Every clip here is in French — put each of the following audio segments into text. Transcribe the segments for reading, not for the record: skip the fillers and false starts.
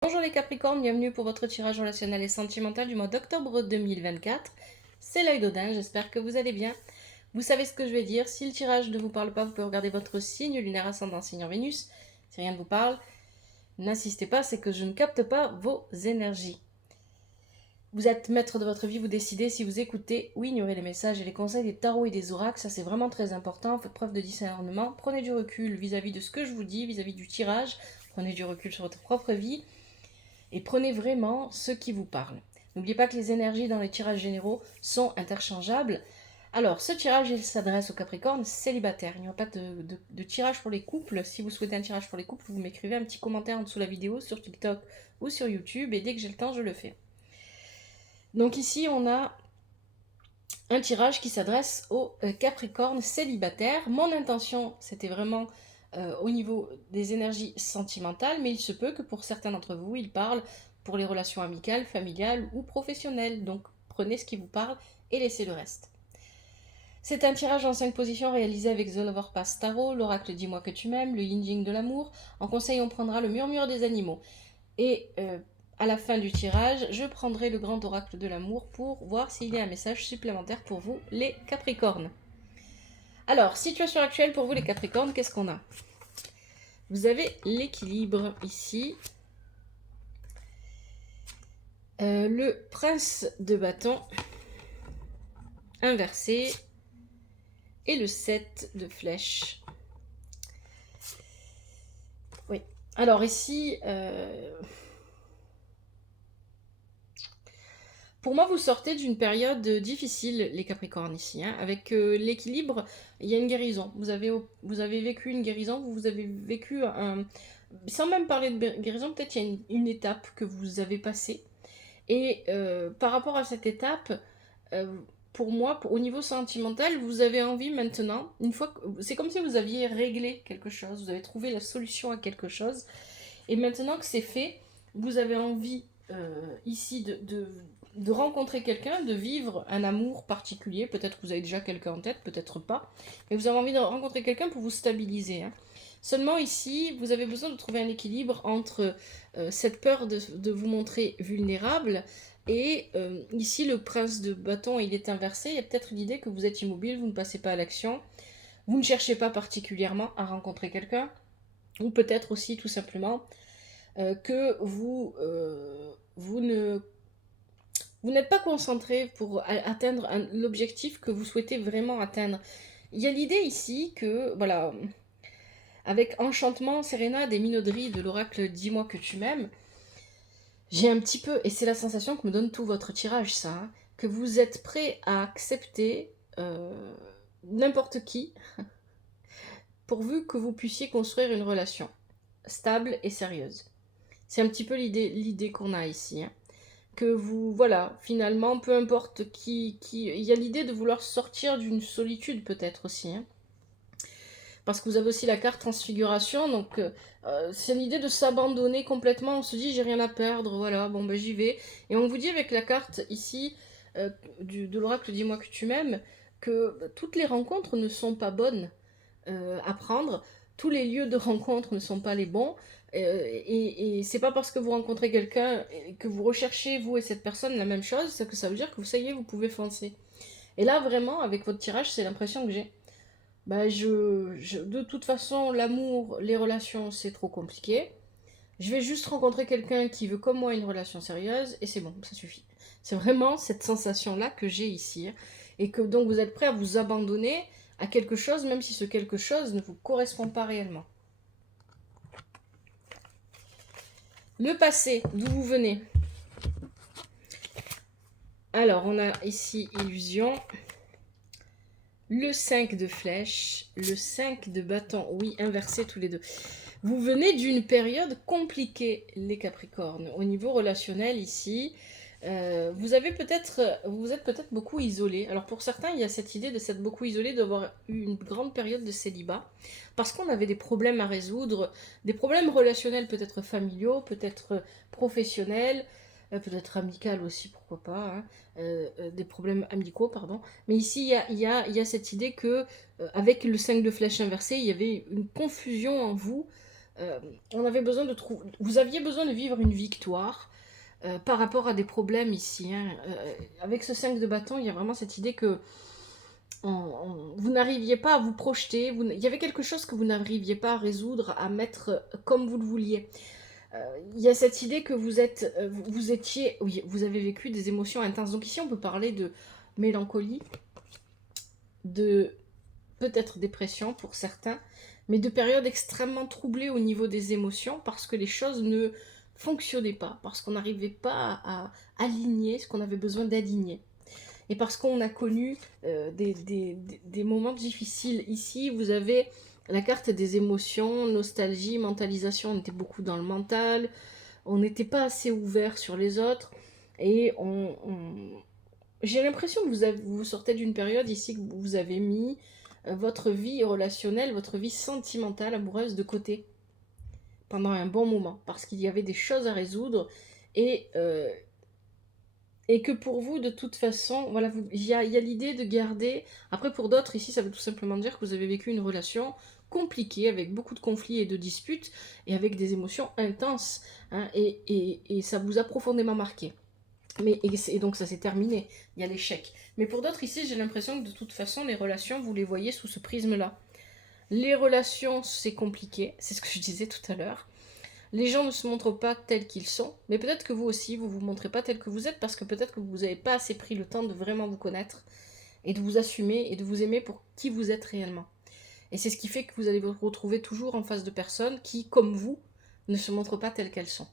Bonjour les Capricornes, bienvenue pour votre tirage relationnel et sentimental du mois d'octobre 2024. C'est l'œil d'Odin, j'espère que vous allez bien. Vous savez ce que je vais dire, si le tirage ne vous parle pas, vous pouvez regarder votre signe lunaire ascendant signe en Vénus. Si rien ne vous parle, n'insistez pas, c'est que je ne capte pas vos énergies. Vous êtes maître de votre vie, vous décidez si vous écoutez ou ignorez les messages et les conseils des tarots et des oracles, ça c'est vraiment très important, faites preuve de discernement, prenez du recul vis-à-vis de ce que je vous dis, vis-à-vis du tirage, prenez du recul sur votre propre vie, et prenez vraiment ce qui vous parle. N'oubliez pas que les énergies dans les tirages généraux sont interchangeables. Alors, ce tirage, il s'adresse aux Capricornes célibataires. Il n'y aura pas de tirage pour les couples. Si vous souhaitez un tirage pour les couples, vous m'écrivez un petit commentaire en dessous de la vidéo sur TikTok ou sur YouTube, et dès que j'ai le temps, je le fais. Donc ici, on a un tirage qui s'adresse aux Capricornes célibataires. Mon intention, c'était vraiment au niveau des énergies sentimentales, mais il se peut que pour certains d'entre vous, il parle pour les relations amicales, familiales ou professionnelles. Donc prenez ce qui vous parle et laissez le reste. C'est un tirage en 5 positions réalisé avec The Lover Pass Tarot, l'oracle Dis-moi que tu m'aimes, le Yin Yang de l'amour. En conseil, on prendra le murmure des animaux. Et à la fin du tirage, je prendrai le grand oracle de l'amour pour voir s'il y a un message supplémentaire pour vous, les Capricornes. Alors, situation actuelle pour vous, les Capricornes, qu'est-ce qu'on a? Vous avez l'équilibre ici. Le prince de bâton inversé et le 7 de flèche. Oui. Alors ici, pour moi, vous sortez d'une période difficile, les Capricornes, ici. Hein. Avec l'équilibre, il y a une guérison. Vous avez vécu une guérison, vous avez vécu un... Sans même parler de guérison, peut-être il y a une étape que vous avez passée. Et par rapport à cette étape, pour moi, au niveau sentimental, vous avez envie maintenant, une fois que... C'est comme si vous aviez réglé quelque chose, vous avez trouvé la solution à quelque chose. Et maintenant que c'est fait, vous avez envie ici de rencontrer quelqu'un, de vivre un amour particulier. Peut-être que vous avez déjà quelqu'un en tête, peut-être pas. Mais vous avez envie de rencontrer quelqu'un pour vous stabiliser. Hein. Seulement ici, vous avez besoin de trouver un équilibre entre cette peur de vous montrer vulnérable et ici le prince de bâton il est inversé. Il y a peut-être l'idée que vous êtes immobile, vous ne passez pas à l'action, vous ne cherchez pas particulièrement à rencontrer quelqu'un, ou peut-être aussi tout simplement que vous n'êtes pas concentré pour atteindre l'objectif que vous souhaitez vraiment atteindre. Il y a l'idée ici que, voilà, avec Enchantement, Sérénade et Minauderie de l'oracle Dis-moi que tu m'aimes, j'ai un petit peu, et c'est la sensation que me donne tout votre tirage, ça, hein, que vous êtes prêt à accepter n'importe qui, pourvu que vous puissiez construire une relation stable et sérieuse. C'est un petit peu l'idée qu'on a ici. Hein. Que vous, voilà, finalement, peu importe qui... Il y a l'idée de vouloir sortir d'une solitude peut-être aussi. Hein. Parce que vous avez aussi la carte transfiguration, donc c'est l'idée de s'abandonner complètement. On se dit, j'ai rien à perdre, voilà, bon ben j'y vais. Et on vous dit avec la carte ici, de l'oracle Dis-moi que tu m'aimes, que toutes les rencontres ne sont pas bonnes à prendre. Tous les lieux de rencontre ne sont pas les bons. Et c'est pas parce que vous rencontrez quelqu'un que vous recherchez, vous et cette personne, la même chose, que ça veut dire que ça y est, vous pouvez foncer. Et là, vraiment, avec votre tirage, c'est l'impression que j'ai. Bah, de toute façon, l'amour, les relations, c'est trop compliqué. Je vais juste rencontrer quelqu'un qui veut comme moi une relation sérieuse, et c'est bon, ça suffit. C'est vraiment cette sensation-là que j'ai ici. Hein. Et que donc vous êtes prêt à vous abandonner à quelque chose, même si ce quelque chose ne vous correspond pas réellement. Le passé, d'où vous venez. Alors, on a ici illusion. Le 5 de flèche, le 5 de bâton, oui, inversé tous les deux. Vous venez d'une période compliquée, les Capricornes. Au niveau relationnel, ici, vous êtes peut-être beaucoup isolé. Alors pour certains, il y a cette idée de s'être beaucoup isolé, d'avoir eu une grande période de célibat, parce qu'on avait des problèmes à résoudre, des problèmes relationnels peut-être familiaux, peut-être professionnels, peut-être amicaux aussi, pourquoi pas, hein, des problèmes amicaux, pardon. Mais ici, il y a cette idée que, avec le 5 de flèche inversé, il y avait une confusion en vous, On avait besoin de trouver... Vous aviez besoin de vivre une victoire par rapport à des problèmes ici. Hein. Avec ce 5 de bâton, il y a vraiment cette idée que vous n'arriviez pas à vous projeter. Il y avait quelque chose que vous n'arriviez pas à résoudre, à mettre comme vous le vouliez. Il y a cette idée que vous étiez... Oui, vous avez vécu des émotions intenses. Donc ici, on peut parler de mélancolie, de peut-être dépression pour certains, mais de périodes extrêmement troublées au niveau des émotions parce que les choses ne fonctionnaient pas, parce qu'on n'arrivait pas à aligner ce qu'on avait besoin d'aligner. Et parce qu'on a connu des moments difficiles. Ici, vous avez la carte des émotions, nostalgie, mentalisation. On était beaucoup dans le mental, on n'était pas assez ouvert sur les autres, et j'ai l'impression que vous sortez d'une période ici que vous avez mis votre vie relationnelle, votre vie sentimentale, amoureuse de côté pendant un bon moment, parce qu'il y avait des choses à résoudre, et, euh, et que pour vous, de toute façon, voilà, il y a l'idée de garder... Après, pour d'autres, ici, ça veut tout simplement dire que vous avez vécu une relation compliquée, avec beaucoup de conflits et de disputes, et avec des émotions intenses, hein, et ça vous a profondément marqué. Et donc ça s'est terminé, il y a l'échec. Mais pour d'autres ici, j'ai l'impression que de toute façon, les relations, vous les voyez sous ce prisme-là. Les relations, c'est compliqué, c'est ce que je disais tout à l'heure. Les gens ne se montrent pas tels qu'ils sont, mais peut-être que vous aussi, vous vous montrez pas tel que vous êtes, parce que peut-être que vous n'avez pas assez pris le temps de vraiment vous connaître, et de vous assumer, et de vous aimer pour qui vous êtes réellement. Et c'est ce qui fait que vous allez vous retrouver toujours en face de personnes qui, comme vous, ne se montrent pas telles qu'elles sont.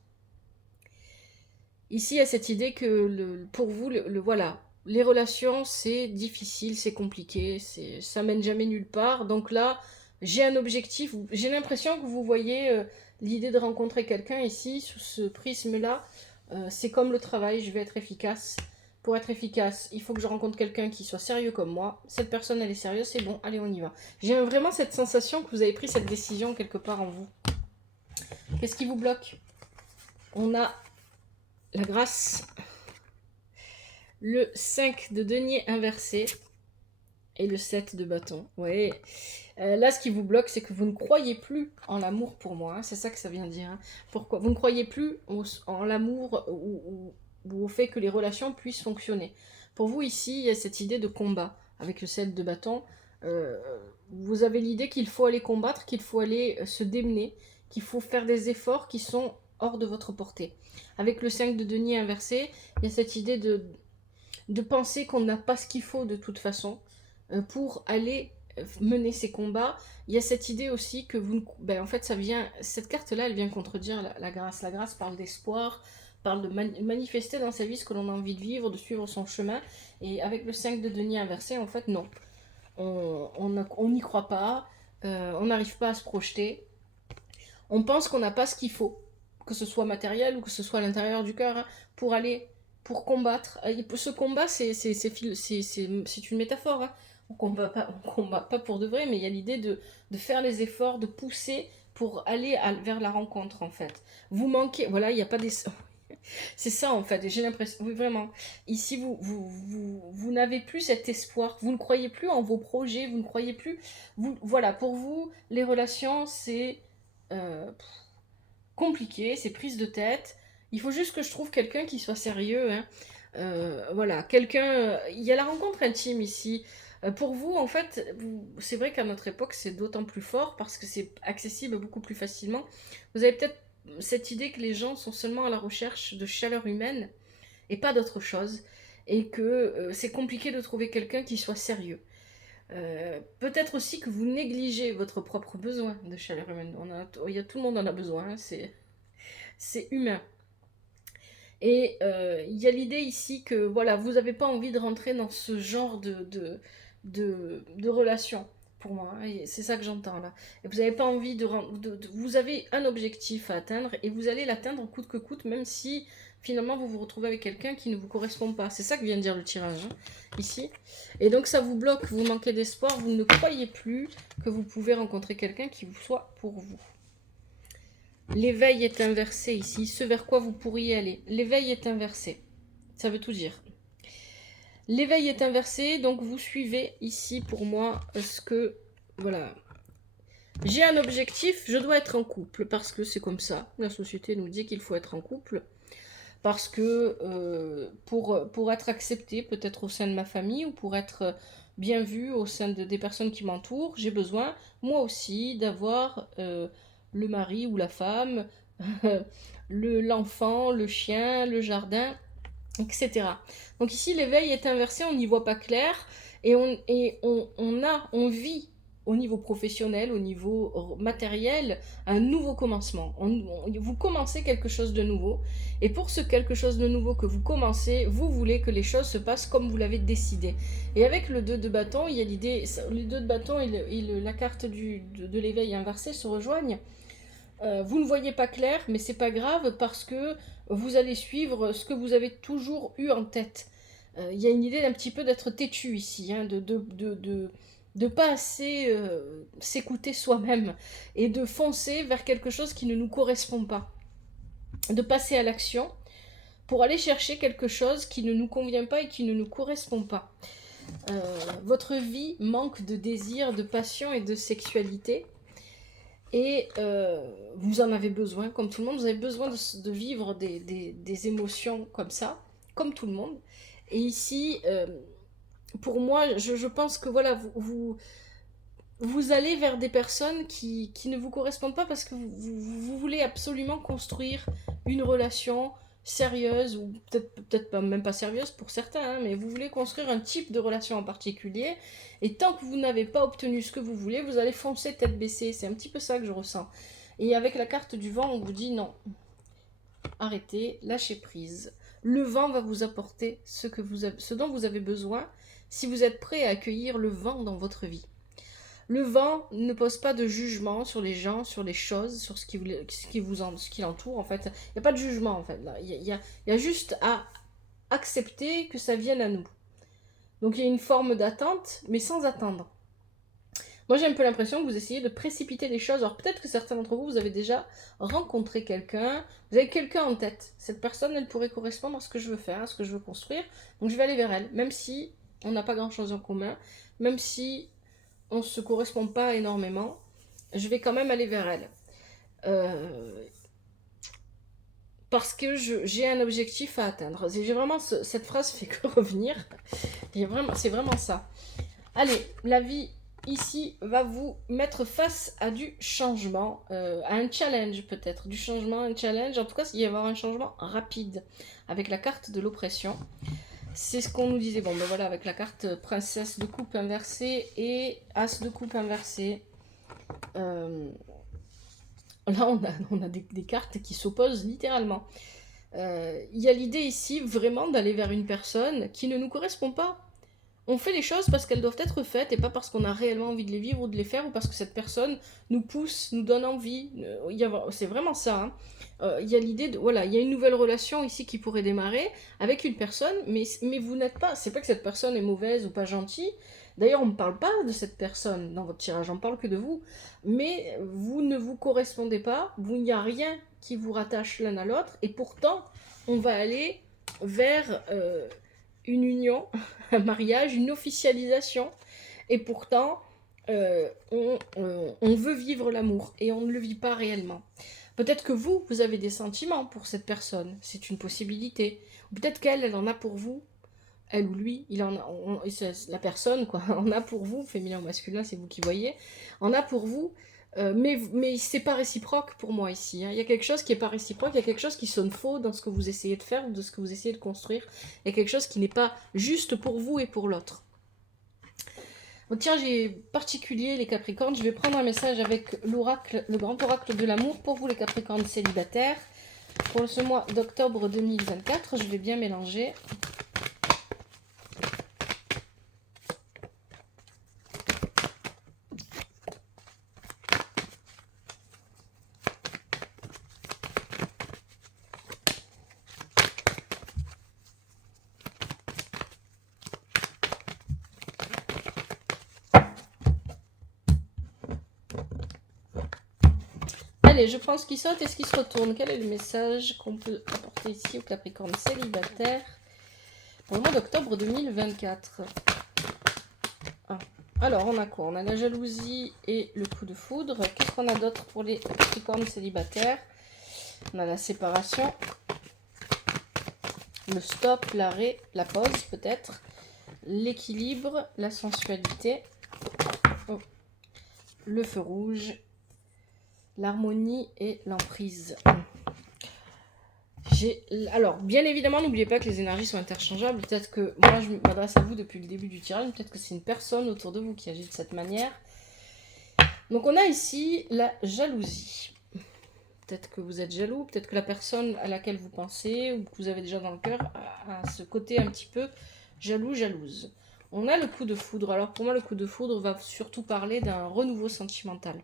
Ici, il y a cette idée que pour vous, voilà, les relations, c'est difficile, c'est compliqué, ça mène jamais nulle part. Donc là, j'ai un objectif. J'ai l'impression que vous voyez l'idée de rencontrer quelqu'un ici, sous ce prisme-là. C'est comme le travail, je vais être efficace. Pour être efficace, il faut que je rencontre quelqu'un qui soit sérieux comme moi. Cette personne, elle est sérieuse, c'est bon, allez, on y va. J'ai vraiment cette sensation que vous avez pris cette décision quelque part en vous. Qu'est-ce qui vous bloque? On a la grâce, le 5 de denier inversé et le 7 de bâton. Ouais. Là, ce qui vous bloque, c'est que vous ne croyez plus en l'amour pour moi. Hein. C'est ça que ça vient dire. Hein. Pourquoi? Vous ne croyez plus en l'amour ou au fait que les relations puissent fonctionner. Pour vous, ici, il y a cette idée de combat avec le 7 de bâton. Vous avez l'idée qu'il faut aller combattre, qu'il faut aller se démener, qu'il faut faire des efforts qui sont hors de votre portée. Avec le 5 de denier inversé, il y a cette idée de penser qu'on n'a pas ce qu'il faut de toute façon pour aller mener ces combats. Il y a cette idée aussi que vous... en fait, cette carte-là, elle vient contredire la grâce. La grâce parle d'espoir, parle de manifester dans sa vie ce que l'on a envie de vivre, de suivre son chemin. Et avec le 5 de denier inversé, en fait, non. On n'y croit pas, on n'arrive pas à se projeter. On pense qu'on n'a pas ce qu'il faut, que ce soit matériel ou que ce soit à l'intérieur du cœur, hein, pour combattre. Ce combat, c'est une métaphore. Hein. On combat pas pour de vrai, mais il y a l'idée de faire les efforts, de pousser pour aller vers la rencontre, en fait. Vous manquez, voilà, il n'y a pas des... C'est ça, en fait, j'ai l'impression, oui, vraiment. Ici, vous n'avez plus cet espoir, vous ne croyez plus en vos projets, vous ne croyez plus... Voilà, pour vous, les relations, c'est... euh, compliqué, c'est prise de tête. Il faut juste que je trouve quelqu'un qui soit sérieux. Hein. Voilà, quelqu'un... Il y a la rencontre intime ici. Pour vous, en fait, c'est vrai qu'à notre époque, c'est d'autant plus fort parce que c'est accessible beaucoup plus facilement. Vous avez peut-être cette idée que les gens sont seulement à la recherche de chaleur humaine et pas d'autre chose. Et que c'est compliqué de trouver quelqu'un qui soit sérieux. Peut-être aussi que vous négligez votre propre besoin de chaleur humaine. Tout le monde en a besoin, hein, c'est humain. Et il y a l'idée ici que voilà, vous n'avez pas envie de rentrer dans ce genre de relation, pour moi. Hein, et c'est ça que j'entends là. Et vous n'avez pas envie vous avez un objectif à atteindre et vous allez l'atteindre coûte que coûte, même si finalement vous vous retrouvez avec quelqu'un qui ne vous correspond pas. C'est ça que vient de dire le tirage, hein, ici. Et donc ça vous bloque, vous manquez d'espoir, vous ne croyez plus que vous pouvez rencontrer quelqu'un qui soit pour vous. L'éveil est inversé ici, ce vers quoi vous pourriez aller. L'éveil est inversé, ça veut tout dire. L'éveil est inversé, donc vous suivez ici pour moi ce que... Voilà. J'ai un objectif, je dois être en couple, parce que c'est comme ça. La société nous dit qu'il faut être en couple, parce que pour être accepté, peut-être au sein de ma famille, ou pour être bien vu au sein des personnes qui m'entourent, j'ai besoin, moi aussi, d'avoir le mari ou la femme, l'enfant, le chien, le jardin, etc. Donc ici, l'éveil est inversé, on n'y voit pas clair, et on vit au niveau professionnel, au niveau matériel, un nouveau commencement. Vous commencez quelque chose de nouveau, et pour ce quelque chose de nouveau que vous commencez, vous voulez que les choses se passent comme vous l'avez décidé. Et avec le 2 de bâton, il y a l'idée, le 2 de bâton et la carte de l'éveil inversé se rejoignent. Vous ne voyez pas clair, mais c'est pas grave parce que vous allez suivre ce que vous avez toujours eu en tête. Il y a une idée d'un petit peu d'être têtu ici, hein, de pas assez s'écouter soi-même et de foncer vers quelque chose qui ne nous correspond pas. De passer à l'action pour aller chercher quelque chose qui ne nous convient pas et qui ne nous correspond pas. Votre vie manque de désir, de passion et de sexualité. Et vous en avez besoin, comme tout le monde, vous avez besoin de vivre des émotions comme ça, comme tout le monde. Et ici, pour moi, je pense que voilà, vous allez vers des personnes qui ne vous correspondent pas parce que vous voulez absolument construire une relation sérieuse, ou peut-être pas, même pas sérieuse pour certains, hein, mais vous voulez construire un type de relation en particulier, et tant que vous n'avez pas obtenu ce que vous voulez, vous allez foncer tête baissée. C'est un petit peu ça que je ressens. Et avec la carte du vent, on vous dit non, arrêtez, lâchez prise. Le vent va vous apporter ce dont vous avez besoin si vous êtes prêt à accueillir le vent dans votre vie. Le vent ne pose pas de jugement sur les gens, sur les choses, sur ce qui l'entoure, en fait. Il n'y a pas de jugement, en fait. Là. Il y a juste à accepter que ça vienne à nous. Donc il y a une forme d'attente, mais sans attendre. Moi, j'ai un peu l'impression que vous essayez de précipiter les choses. Alors peut-être que certains d'entre vous, vous avez déjà rencontré quelqu'un, vous avez quelqu'un en tête. Cette personne, elle pourrait correspondre à ce que je veux faire, à ce que je veux construire. Donc je vais aller vers elle, même si on n'a pas grand-chose en commun, même si on ne se correspond pas énormément, je vais quand même aller vers elle. Parce que j'ai un objectif à atteindre. J'ai vraiment cette phrase fait que revenir. C'est vraiment ça. Allez, la vie ici va vous mettre face à du changement, à un challenge peut-être, du changement, un challenge. En tout cas, il va y avoir un changement rapide avec la carte de l'oppression. C'est ce qu'on nous disait. Bon, ben voilà, avec la carte princesse de coupe inversée et as de coupe inversée. Là, on a des cartes qui s'opposent littéralement. Il y a l'idée ici vraiment d'aller vers une personne qui ne nous correspond pas. On fait les choses parce qu'elles doivent être faites et pas parce qu'on a réellement envie de les vivre ou de les faire ou parce que cette personne nous pousse, nous donne envie. C'est vraiment ça. Hein. Il y a l'idée de... Voilà, il y a une nouvelle relation ici qui pourrait démarrer avec une personne, mais vous n'êtes pas... C'est pas que cette personne est mauvaise ou pas gentille. D'ailleurs, on ne parle pas de cette personne dans votre tirage, on parle que de vous. Mais vous ne vous correspondez pas, il n'y a rien qui vous rattache l'un à l'autre, et pourtant, on va aller vers une union, un mariage, une officialisation, et pourtant, on veut vivre l'amour, et on ne le vit pas réellement. Peut-être que vous avez des sentiments pour cette personne, c'est une possibilité. Peut-être qu'elle, elle en a pour vous, elle ou lui, il en a, la personne, quoi, en a pour vous, féminin ou masculin, c'est vous qui voyez, en a pour vous, mais c'est pas réciproque pour moi ici. Hein. Il y a quelque chose qui est pas réciproque, il y a quelque chose qui sonne faux dans ce que vous essayez de faire ou de ce que vous essayez de construire. Il y a quelque chose qui n'est pas juste pour vous et pour l'autre. Bon, tiens, j'ai particulier les Capricornes. Je vais prendre un message avec l'oracle, le grand oracle de l'amour pour vous les Capricornes célibataires. Pour ce mois d'octobre 2024, je vais bien mélanger. Allez, je prends ce qui saute et ce qui se retourne. Quel est le message qu'on peut apporter ici au Capricorne célibataire pour le mois d'octobre 2024 ? Ah, Alors, on a quoi? On a la jalousie et le coup de foudre. Qu'est-ce qu'on a d'autre pour les Capricornes célibataires? On a la séparation, le stop, l'arrêt, la pause peut-être, l'équilibre, la sensualité, oh, le feu rouge, l'harmonie et l'emprise. Alors, bien évidemment, n'oubliez pas que les énergies sont interchangeables. Peut-être que moi, je m'adresse à vous depuis le début du tirage. Peut-être que c'est une personne autour de vous qui agit de cette manière. Donc, on a ici la jalousie. Peut-être que vous êtes jaloux. Peut-être que la personne à laquelle vous pensez ou que vous avez déjà dans le cœur a ce côté un petit peu jaloux, jalouse. On a le coup de foudre. Alors, pour moi, le coup de foudre va surtout parler d'un renouveau sentimental.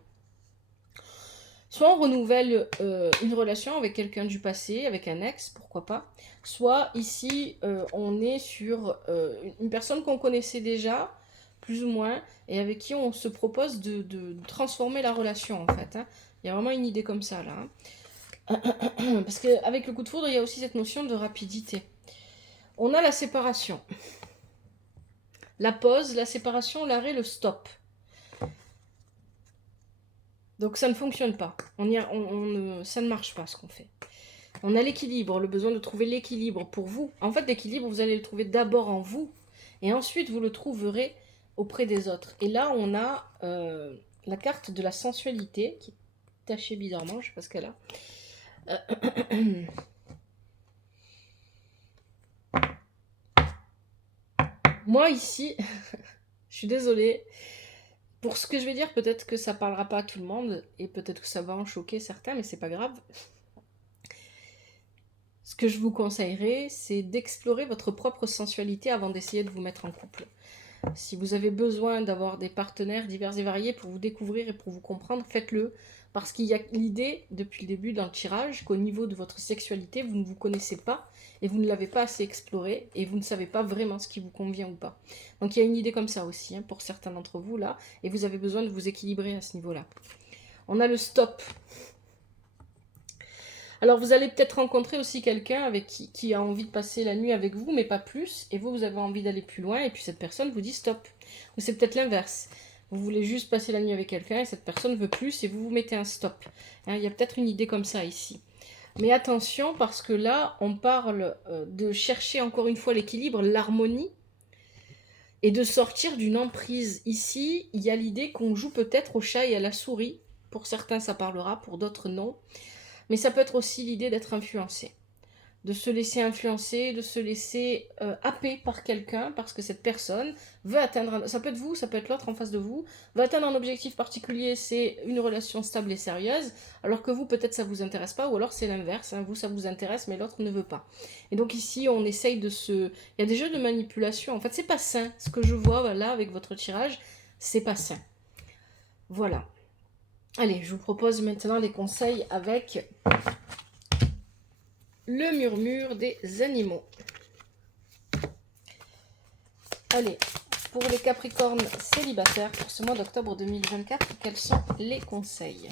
Soit on renouvelle une relation avec quelqu'un du passé, avec un ex, pourquoi pas. Soit ici, on est sur une personne qu'on connaissait déjà, plus ou moins, et avec qui on se propose de transformer la relation, en fait. Hein. Il y a vraiment une idée comme ça, là. Hein. Parce qu'avec le coup de foudre, il y a aussi cette notion de rapidité. On a la séparation. La pause, la séparation, l'arrêt, le stop. Donc ça ne fonctionne pas. Ça ne marche pas ce qu'on fait. On a l'équilibre, le besoin de trouver l'équilibre pour vous. En fait, l'équilibre, vous allez le trouver d'abord en vous. Et ensuite, vous le trouverez auprès des autres. Et là, on a la carte de la sensualité, qui est tachée bizarrement, je ne sais pas ce qu'elle a. Moi, ici, je suis désolée. Pour ce que je vais dire, peut-être que ça parlera pas à tout le monde. Et peut-être que ça va en choquer certains, mais c'est pas grave. Ce que je vous conseillerais, c'est d'explorer votre propre sensualité avant d'essayer de vous mettre en couple. Si vous avez besoin d'avoir des partenaires divers et variés pour vous découvrir et pour vous comprendre, faites-le. Parce qu'il y a l'idée, depuis le début dans le tirage, qu'au niveau de votre sexualité, vous ne vous connaissez pas et vous ne l'avez pas assez exploré et vous ne savez pas vraiment ce qui vous convient ou pas. Donc il y a une idée comme ça aussi, hein, pour certains d'entre vous là, et vous avez besoin de vous équilibrer à ce niveau-là. On a le stop. Alors vous allez peut-être rencontrer aussi quelqu'un avec qui a envie de passer la nuit avec vous, mais pas plus, et vous avez envie d'aller plus loin, et puis cette personne vous dit stop. Ou c'est peut-être l'inverse. Vous voulez juste passer la nuit avec quelqu'un, et cette personne veut plus, et vous vous mettez un stop. Hein, il y a peut-être une idée comme ça ici. Mais attention, parce que là, on parle de chercher encore une fois l'équilibre, l'harmonie, et de sortir d'une emprise. Ici, il y a l'idée qu'on joue peut-être au chat et à la souris. Pour certains, ça parlera, pour d'autres, non. Mais ça peut être aussi l'idée d'être influencé, de se laisser influencer, de se laisser happer par quelqu'un, parce que cette personne veut atteindre, ça peut être vous, ça peut être l'autre en face de vous, veut atteindre un objectif particulier, c'est une relation stable et sérieuse, alors que vous, peut-être ça vous intéresse pas, ou alors c'est l'inverse, hein, vous ça vous intéresse, mais l'autre ne veut pas. Et donc ici, on essaye de se... Il y a des jeux de manipulation, en fait c'est pas sain, ce que je vois là avec votre tirage, c'est pas sain. Voilà. Allez, je vous propose maintenant les conseils avec le murmure des animaux. Allez, pour les Capricornes célibataires, pour ce mois d'octobre 2024, quels sont les conseils ?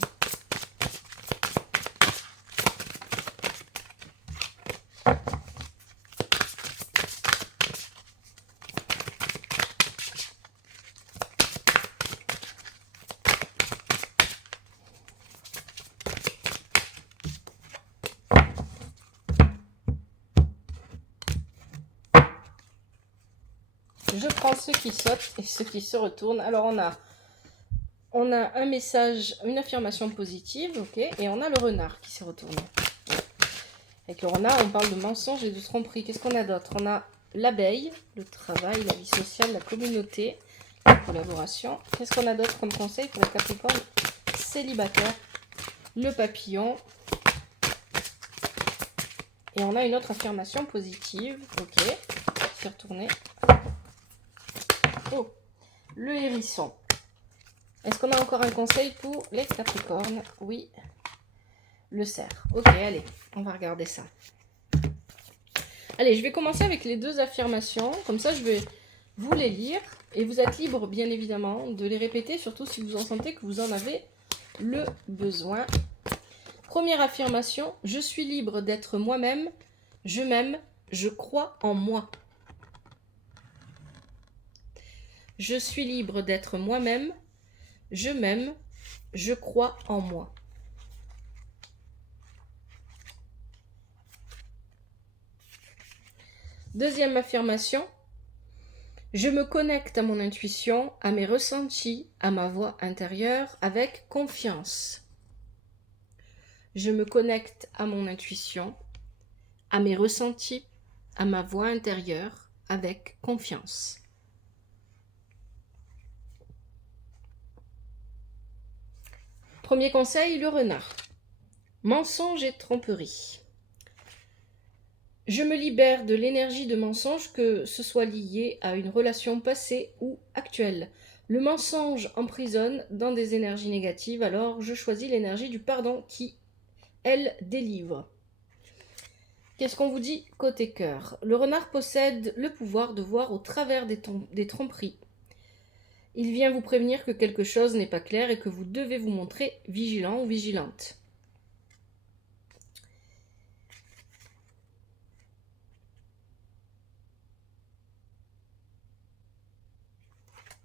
Je prends ceux qui sautent et ceux qui se retournent. Alors on a un message, une affirmation positive, ok, et on a le renard qui s'est retourné. Avec le renard, on parle de mensonges et de tromperie. Qu'est-ce qu'on a d'autre? On a l'abeille, le travail, la vie sociale, la communauté, la collaboration. Qu'est-ce qu'on a d'autre comme conseil pour les Capricornes célibataires? Le papillon. Et on a une autre affirmation positive, ok, qui s'est retournée. Oh, le hérisson. Est-ce qu'on a encore un conseil pour les Capricornes? Oui. Le cerf. Ok, allez, on va regarder ça. Allez, je vais commencer avec les deux affirmations. Comme ça, je vais vous les lire. Et vous êtes libre, bien évidemment, de les répéter, surtout si vous en sentez que vous en avez le besoin. Première affirmation, je suis libre d'être moi-même. Je m'aime. Je crois en moi. Je suis libre d'être moi-même. Je m'aime. Je crois en moi. Deuxième affirmation. Je me connecte à mon intuition, à mes ressentis, à ma voix intérieure avec confiance. Je me connecte à mon intuition, à mes ressentis, à ma voix intérieure avec confiance. Premier conseil, le renard. Mensonge et tromperie. Je me libère de l'énergie de mensonge, que ce soit lié à une relation passée ou actuelle. Le mensonge emprisonne dans des énergies négatives, alors je choisis l'énergie du pardon qui, elle, délivre. Qu'est-ce qu'on vous dit côté cœur? Le renard possède le pouvoir de voir au travers des tromperies. Il vient vous prévenir que quelque chose n'est pas clair et que vous devez vous montrer vigilant ou vigilante.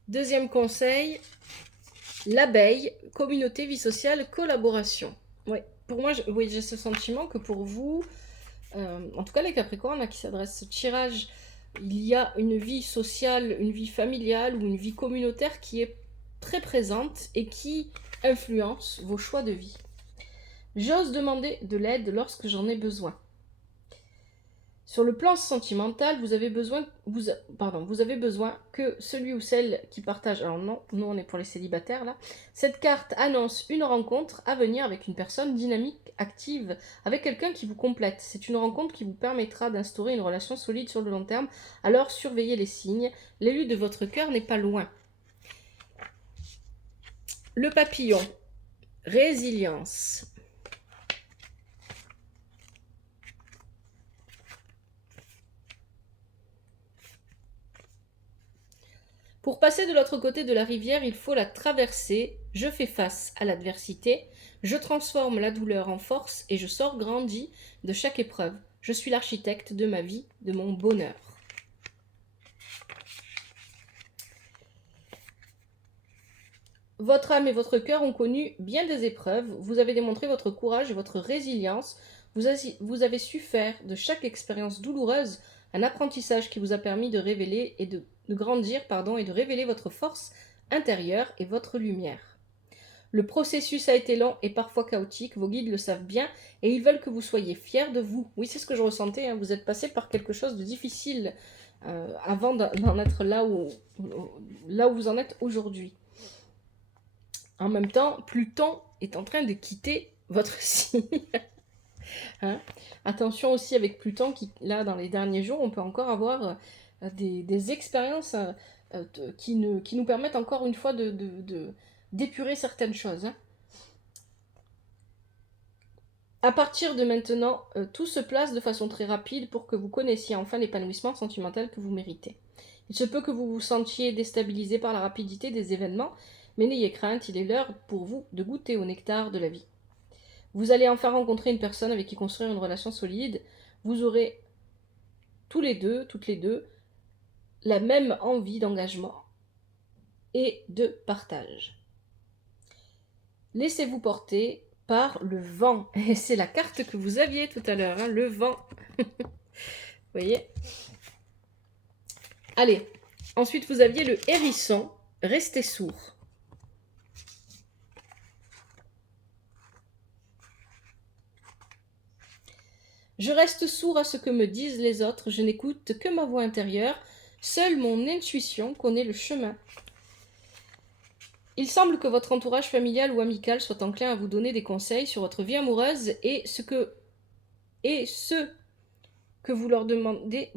Deuxième conseil, l'abeille, communauté, vie sociale, collaboration. Oui, pour moi, oui, j'ai ce sentiment que pour vous, en tout cas les Capricornes à qui s'adresse ce tirage, il y a une vie sociale, une vie familiale ou une vie communautaire qui est très présente et qui influence vos choix de vie. J'ose demander de l'aide lorsque j'en ai besoin. Sur le plan sentimental, vous avez besoin que celui ou celle qui partage, alors non, nous on est pour les célibataires là, cette carte annonce une rencontre à venir avec une personne dynamique, active, avec quelqu'un qui vous complète. C'est une rencontre qui vous permettra d'instaurer une relation solide sur le long terme, alors surveillez les signes, l'élu de votre cœur n'est pas loin. Le papillon, résilience. Pour passer de l'autre côté de la rivière, il faut la traverser. Je fais face à l'adversité. Je transforme la douleur en force et je sors grandi de chaque épreuve. Je suis l'architecte de ma vie, de mon bonheur. Votre âme et votre cœur ont connu bien des épreuves. Vous avez démontré votre courage et votre résilience. Vous avez su faire de chaque expérience douloureuse un apprentissage qui vous a permis de révéler et de grandir, et de révéler votre force intérieure et votre lumière. Le processus a été lent et parfois chaotique, vos guides le savent bien et ils veulent que vous soyez fiers de vous. Oui, c'est ce que je ressentais, hein. Vous êtes passé par quelque chose de difficile avant d'en être là où vous en êtes aujourd'hui. En même temps, Pluton est en train de quitter votre signe. Hein? Attention aussi avec Pluton qui, là, dans les derniers jours, on peut encore avoir des expériences qui nous permettent encore une fois d'épurer certaines choses. Hein? À partir de maintenant, tout se place de façon très rapide pour que vous connaissiez enfin l'épanouissement sentimental que vous méritez. Il se peut que vous vous sentiez déstabilisé par la rapidité des événements, mais n'ayez crainte, il est l'heure pour vous de goûter au nectar de la vie. Vous allez enfin rencontrer une personne avec qui construire une relation solide. Vous aurez toutes les deux, la même envie d'engagement et de partage. Laissez-vous porter par le vent. Et c'est la carte que vous aviez tout à l'heure, hein, le vent. Vous voyez? Allez, ensuite vous aviez le hérisson. Restez sourd. Je reste sourd à ce que me disent les autres, je n'écoute que ma voix intérieure, seule mon intuition connaît le chemin. Il semble que votre entourage familial ou amical soit enclin à vous donner des conseils sur votre vie amoureuse et ce que vous leur demandez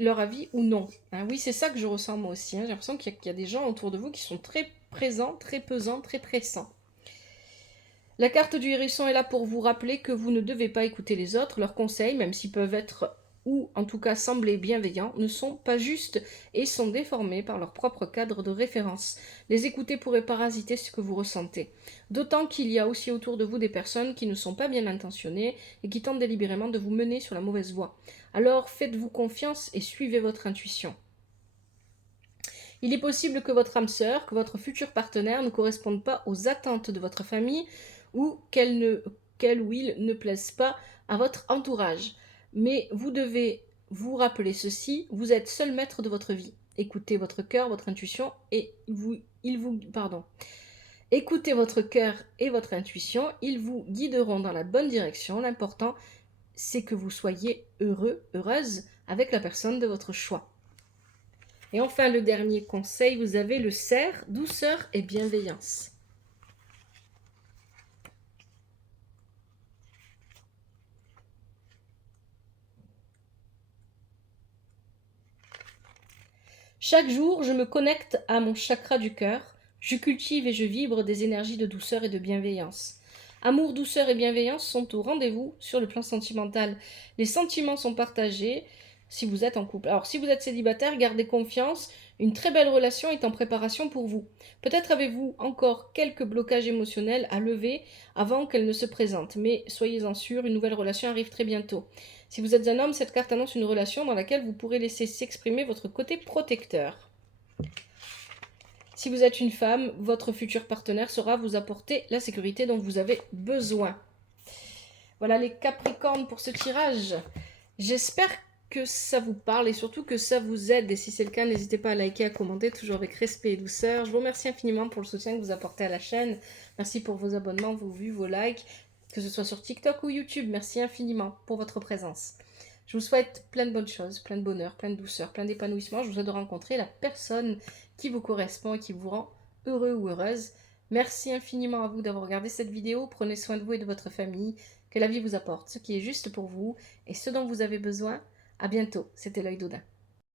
leur avis ou non. Hein, oui, c'est ça que je ressens moi aussi. Hein. J'ai l'impression qu'il y a des gens autour de vous qui sont très présents, très pesants, très pressants. La carte du hérisson est là pour vous rappeler que vous ne devez pas écouter les autres. Leurs conseils, même s'ils peuvent être ou en tout cas sembler bienveillants, ne sont pas justes et sont déformés par leur propre cadre de référence. Les écouter pourrait parasiter ce que vous ressentez. D'autant qu'il y a aussi autour de vous des personnes qui ne sont pas bien intentionnées et qui tentent délibérément de vous mener sur la mauvaise voie. Alors faites-vous confiance et suivez votre intuition. Il est possible que votre âme sœur, que votre futur partenaire ne corresponde pas aux attentes de votre famille ou qu'elle ou il ne plaise pas à votre entourage. Mais vous devez vous rappelez ceci, vous êtes seul maître de votre vie. Écoutez votre cœur, votre intuition et Écoutez votre cœur et votre intuition, ils vous guideront dans la bonne direction. L'important, c'est que vous soyez heureux, heureuse avec la personne de votre choix. Et enfin, le dernier conseil, vous avez le cerf, douceur et bienveillance. Chaque jour, je me connecte à mon chakra du cœur. Je cultive et je vibre des énergies de douceur et de bienveillance. Amour, douceur et bienveillance sont au rendez-vous sur le plan sentimental. Les sentiments sont partagés si vous êtes en couple. Alors, si vous êtes célibataire, gardez confiance. Une très belle relation est en préparation pour vous. Peut-être avez-vous encore quelques blocages émotionnels à lever avant qu'elle ne se présente. Mais soyez-en sûrs, une nouvelle relation arrive très bientôt. Si vous êtes un homme, cette carte annonce une relation dans laquelle vous pourrez laisser s'exprimer votre côté protecteur. Si vous êtes une femme, votre futur partenaire saura vous apporter la sécurité dont vous avez besoin. Voilà les Capricornes pour ce tirage. J'espère que ça vous parle et surtout que ça vous aide. Et si c'est le cas, n'hésitez pas à liker, à commenter, toujours avec respect et douceur. Je vous remercie infiniment pour le soutien que vous apportez à la chaîne. Merci pour vos abonnements, vos vues, vos likes, que ce soit sur TikTok ou YouTube. Merci infiniment pour votre présence. Je vous souhaite plein de bonnes choses, plein de bonheur, plein de douceur, plein d'épanouissement. Je vous souhaite de rencontrer la personne qui vous correspond et qui vous rend heureux ou heureuse. Merci infiniment à vous d'avoir regardé cette vidéo. Prenez soin de vous et de votre famille. Que la vie vous apporte ce qui est juste pour vous et ce dont vous avez besoin. À bientôt. C'était l'œil d'Odin.